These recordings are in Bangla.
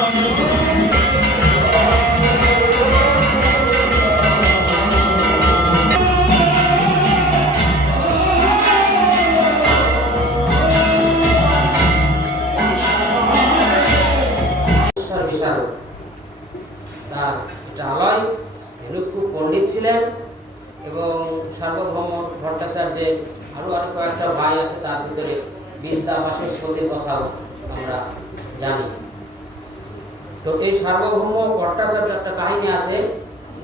তার এটা আলয়। খুব পণ্ডিত ছিলেন এবং সার্বভৌম ভট্টাচার্যের আরও আরও কয়েকটা ভাই আছে, তার ভিতরে বিদ্যা বাসস্পতির কথাও আমরা জানি। তো এই সার্বভৌম ভট্টাচার্য একটা কাহিনী আছে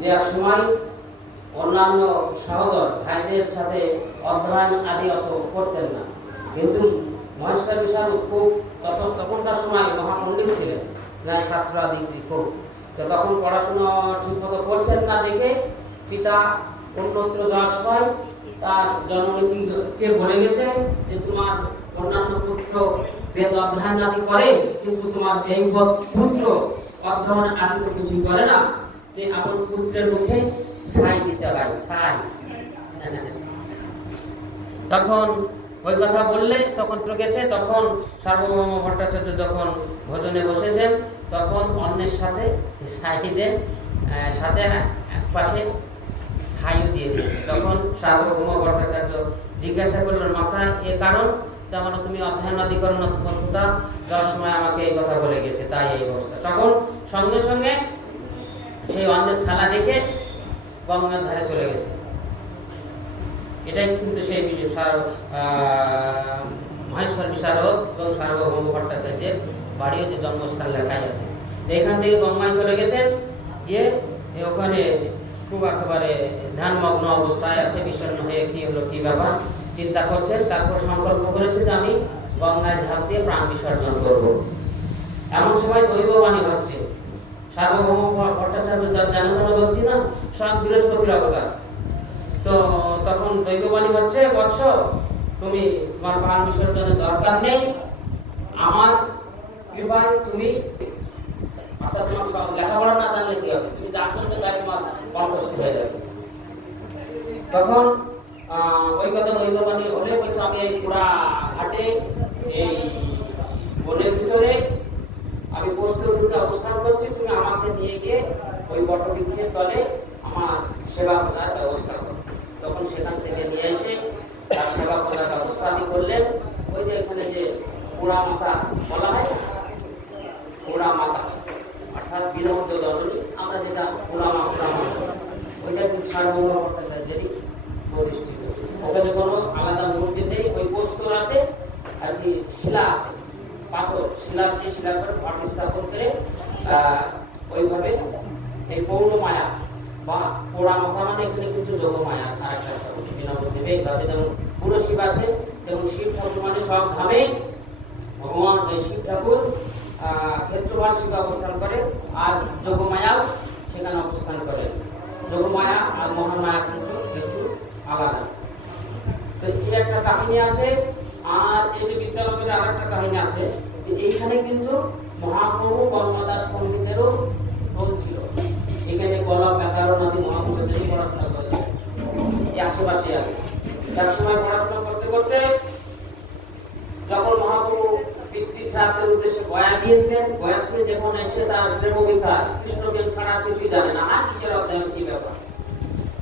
যে এক সময় অন্যান্য সহদর ভাইদের সাথে অধ্যয়ন আদি অত করতেন না। কিন্তু মহেশ্বর বিশাল খুব তখন তখনকার সময় মহাপণ্ডিত ছিলেন ন্যায় শাস্ত্র আদি খুব তো তখন পড়াশুনো ঠিকমতো করছেন না দেখে পিতা অন্যত্র যাওয়ার সময় তার জন্মনীতিকে বলে গেছে যে তোমার অন্যান্য পুত্র বেদ অধ্যয়ন আদি করে? কিন্তু তোমার এই পুত্র অধ্যয়ন আদি তো কিছুই করে না। যে আপন পুত্রের মুখে ছাই দিতে হয়, ছাই। তখন ওই কথা বললে, তখন গেছে তখন সার্বভৌম ভট্টাচার্য যখন ভোজনে বসেছেন, তখন অন্যের সাথে সাহিদের সাথে এক পাশে ছাইও দিয়ে দিয়েছে তখন সার্বভৌম ভট্টাচার্য জিজ্ঞাসা করলেন, মাথা, এ কারণ? তেমন তুমি অধ্যয়ন অধিকরণ কথা যাওয়ার সময় আমাকে এই কথা বলে গেছে তাই এই অবস্থা। তখন সঙ্গে সঙ্গে সেই অন্যের থালা দেখে গঙ্গার ধারে চলে গেছে। এটাই কিন্তু সেই মহেশ্বর বিশারদ এবং সার্বভৌম ভট্টাচার্যের বাড়িও যে জন্মস্থান লেখাই আছে। এখান থেকে গঙ্গায় চলে গেছেন গিয়ে ওখানে খুব একেবারে ধ্যানমগ্ন অবস্থায় আছে বিষণ্ণ হয়ে কি হলো, কি ব্যাপার? চিন্তা করছেন, তারপর সংকল্প করেছে যে আমি গঙ্গায় ঝাঁপ দিয়ে প্রাণ বিসর্জন করব। এমন সময় দৈববাণী হচ্ছে সার্বভৌম ভট্টাচার্য তার জানাজানা ব্যক্তি না সব বৃহস্পতির অবতার। তো তখন দৈববাণী হচ্ছে, বৎস, তুমি তোমার প্রাণ বিসর্জনের দরকার নেই, আমার কৃপায় তুমি, অর্থাৎ তোমার লেখাপড়া না জানলে কি হবে? তুমি যা শুনবে তাই তোমার কণ্ঠস্থ হয়ে যাবে। তখন ওই কথা দৈববাণী হলে বলছে আমি এই পুরা ঘাটে, এই বনের ভিতরে আমি প্রস্তুত রূপে অবস্থান করছি, তুমি আমাকে নিয়ে গিয়ে ওই বটবৃক্ষের তলে আমার সেবা করার ব্যবস্থা করো। তখন সেখান থেকে নিয়ে এসে তার সেবা করার ব্যবস্থা আদি করলেন। ওই যে এখানে যে পোড়া মাতা বলা হয় পোড়া মাতা, অর্থাৎ বিলম্ব দলনী, আমরা যেটা পোড়া মাতা ওইটা কিন্তু সার্বভৌম ভট্টাচার্যেরই প্রতিষ্ঠিত। ওখানে কোনো আলাদা মূর্তি নেই ওই প্রস্তর আছে আর কি শিলা আছে পাথর শিলা সেই শিলার পর মাটি স্থাপন করে ওইভাবে এই পৌর বা পোড়া মাথা মানে এখানে কিন্তু যোগ মায়া আর একটা স্বরূপ বিনবদ্বীপে এইভাবে যেমন পুরো শিব আছে তেমন শিব মানে সব ধামে ভগবান শিব ঠাকুর আহ, ক্ষেত্রবান শিব অবস্থান করে আর যোগমায়াও সেখানে অবস্থান করে। যোগমায়া আর মহামায়া কিন্তু একটু আলাদা। তো এই একটা কাহিনী আছে, আর এই যে বিদ্যালয়ের আর একটা কাহিনী আছে এইখানে কিন্তু মহাপ্রভু কর্মদাস পণ্ডিতেরও রোল ছিল। এখানে কলম ব্যাকরণ আদি মহাপুরুষদেরই পড়াশোনা করেছে। এই আশেপাশে আছে। এক সময় পড়াশোনা করতে করতে যখন মহাপ্রভু পিতৃ শ্রাদ্ধের উদ্দেশ্যে গয়া গিয়েছিলেন, গয়া থেকে যখন এসে তার প্রেমবিকার কৃষ্ণবেল ছাড়া আর কিছুই জানে না, আর কিসের অধ্যয়ন কি ব্যাপার?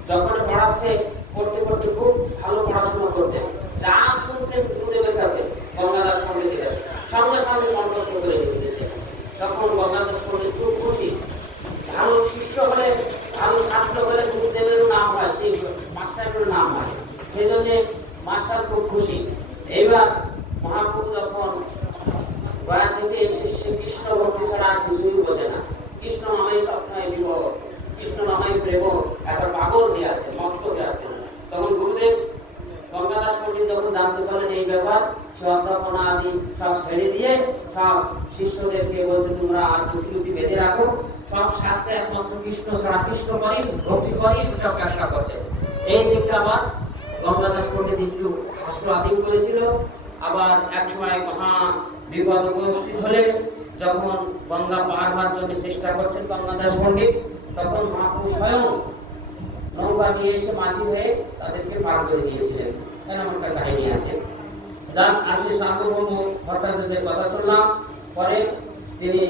যখন পড়াচ্ছে পড়তে পড়তে খুব ভালো পড়াশোনা করতেন। যা শুনতেন গুরুদেবের কাছে, গঙ্গাদাস পণ্ডিতের কাছে। সঙ্গে সঙ্গে কণ্ঠস্থ করে তখন গঙ্গাদাস পণ্ডিত খুব খুশি। ভালো শিষ্য হলে, ভালো ছাত্র হলে গুরুদেবেরও নাম হয়, সেই মাস্টারেরও নাম হয়। সেই জন্য মাস্টার খুব খুশি। এইবার মহাপ্রভু যখন গয়া থেকে এসে সে কৃষ্ণ ভক্তি ছাড়া আর কিছুই বোঝে না। কৃষ্ণ নামাই সবসময় বিভোর, কৃষ্ণ নামাই প্রেম একটা পাগল হয়ে আছে মত্ত হয়ে আছে তখন গুরুদেব গঙ্গাদাস আদি সব ছেড়ে দিয়ে সব শিষ্যদেরকে বলছে, তোমরা আর দুটি বেঁধে রাখো। সব শাস্ত্রে একমাত্র কৃষ্ণ ছাড়া কৃষ্ণ করি, ভক্তি করি, সব ব্যাখ্যা করছে। এই দিকটা আবার গঙ্গাদাস পণ্ডিত একটু শাস্ত্র আদিম করেছিল। আবার এক সময় মহা বিপদ উপস্থিত হলে যখন গঙ্গা পার হওয়ার জন্য চেষ্টা করছেন গঙ্গাদাস পণ্ডিত, তখন মহাপুরুষ স্বয়ং নৌকা নিয়ে এসে মাঝি হয়ে তাদেরকে পার করে দিয়েছিলেন। একটা কাহিনী আছে। যাক আসে সার্বভৌম ভট্টাচার্যের কথা শুনলাম। পরে তিনি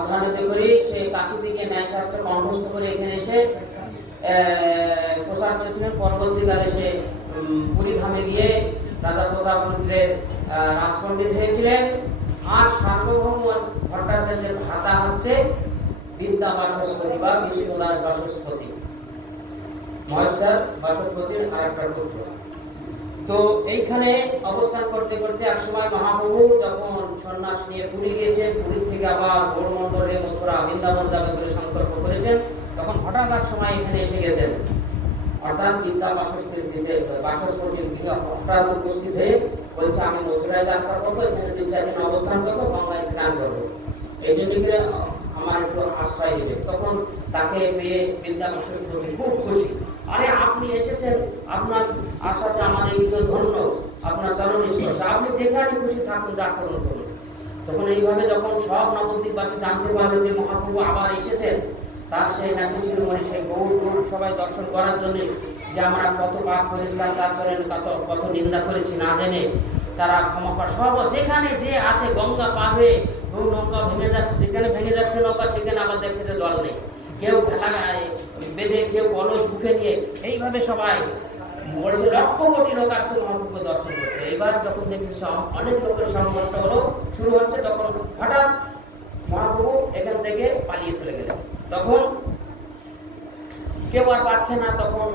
মহানদী করি সে কাশি থেকে ন্যায় শাস্ত্র কণ্ঠস্থ করে এখানে এসে প্রচার করেছিলেন। পরবর্তীকালে সে পুরী ধামে গিয়ে রাজা প্রতাপরুদ্রের আহ, রাজপণ্ডিত হয়েছিলেন। আর সার্বভৌম ভট্টাচার্যের ভাতা হচ্ছে বিদ্যা বাসস্পতি বা বিষ্ণুদাস বাসস্পতি। মহেশ্বর বাসস্পতির আর একটা পুত্র। তো এইখানে অবস্থান করতে করতে একসময় মহাপ্রভু যখন সন্ন্যাস নিয়ে পুরী গিয়েছেন পুরী থেকে আবার গৌরমণ্ডলে মথুরা, বৃন্দাবন যাবে বলে সংকল্প করেছেন, তখন হঠাৎ এক সময় এখানে এসে গেছেন। অর্থাৎ বিদ্যা বাসস্পতির গৃহে বাসস্পতির গৃহে হঠাৎ উপস্থিত হয়ে বলছে, আমি মথুরায় যাত্রা করব, এখানে দুই চার দিন অবস্থান করব, গঙ্গায় স্নান করব। এই জন্য করে আমার একটু আশ্রয় দেবে তখন তাকে পেয়ে বিদ্যা বাসস্পতি খুব খুশি। আরে, আপনি এসেছেন, আপনার আশাতে আমার এই ধন্য স্পর্শ খুশি থাকুন, যা তখন এইভাবে যখন সব নবদ্বীপবাসী জানতে পারল যে মহাপ্রভু আবার এসেছেন, তার সেই নাচে শিরোমণি, সেই গৌর গৌর সবাই দর্শন করার জন্য যে আমরা কত পাপ করেছিলাম তার চরণে কত কত নিন্দা করেছি না জেনে তারা ক্ষমা পার সব যেখানে যে আছে গঙ্গা পার হয়ে গৌ নৌকা ভেঙে যাচ্ছে, যেখানে ভেঙে যাচ্ছে নৌকা, সেখানে আবার দেখছে যে জল নেই। কেউ ভেলা বেঁধে, কেউ কলস বুকে নিয়ে, এইভাবে সবাই বলেছে, লক্ষ কোটি লোক আসছে মহাপ্রভুকে দর্শন করতে। এবার যখন দেখছি অনেক লোকের সংঘর্ষ হলো, শুরু হচ্ছে তখন হঠাৎ মহাপ্রভু এখান থেকে পালিয়ে চলে গেলেন। তখন কেউ আর পাচ্ছে না, তখন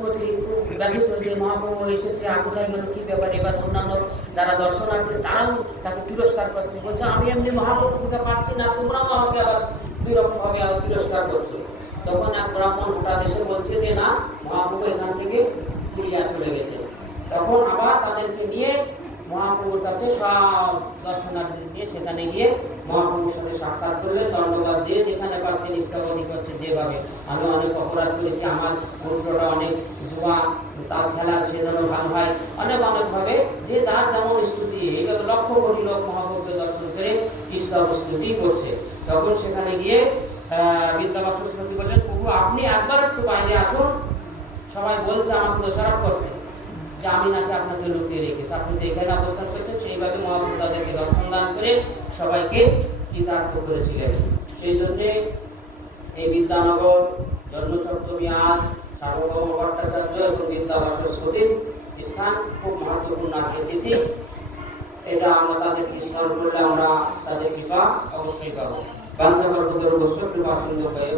প্রতি খুব ব্যথিত যে মহাপ্রভু এসেছে কোথায় গেল, কি ব্যাপার? এবার অন্যান্য যারা দর্শনার্থী, তারাও তাকে তিরস্কার করছে। বলছে, আমি এমনি মহাপ্রভুকে পাচ্ছি না, তোমরাও আমাকে আবার দুই রকম ভাবে আবার তিরস্কার করছ। তখন এক ব্রাহ্মণ হঠাৎ এসে বলছে যে, না, মহাপ্রভু এখান থেকে পুরিয়া চলে গেছে। তখন আবার তাদেরকে নিয়ে মহাপ্রভুর কাছে সব দর্শনার্থী দিয়ে সেখানে গিয়ে মহাপ্রভুর সাথে সাক্ষাৎ করলে দণ্ডবাদ দিয়ে যেখানে পাচ্ছেন, ইস্তাবাদী করছে যেভাবে। আমি অনেক অপরাধ করেছি, আমার পুত্রটা অনেক জুয়া, তাস খেলা সেজন্য ভালো হয়। অনেক অনেকভাবে যে যার যেমন স্তুতি, এইভাবে লক্ষ কোটি লোক মহাপ্রভুকে দর্শন করে ইস্তব স্তুতি করছে। তখন সেখানে গিয়ে বিদ্যাবাস বললেন, প্রভু, আপনি একবার একটু বাইরে আসুন সবাই বলছে, আমাকে দোষারোপ করছে। যে আমি নাকি আপনাকে লুকিয়ে রেখেছি। আপনি যেখানে অবস্থান করছেন, সেইভাবে মহাপ্রভু তাদেরকে দর্শন দান করে সবাইকে কৃতার্থ করেছিলেন। সেই জন্যে এই বিদ্যানগর, জন্মসপ্তমী আজ, সার্বভৌম ভট্টাচার্য এবং বিদ্যা বাসস্পতির স্থান খুব মহত্বপূর্ণ আজকের তিথি এটা আমরা তাদেরকে স্মরণ করলে আমরা তাদের কৃপা অবশ্যই পাবো। বাঞ্ছা কল্পতরু বস্ত্র কৃপা সুন্দর হয়ে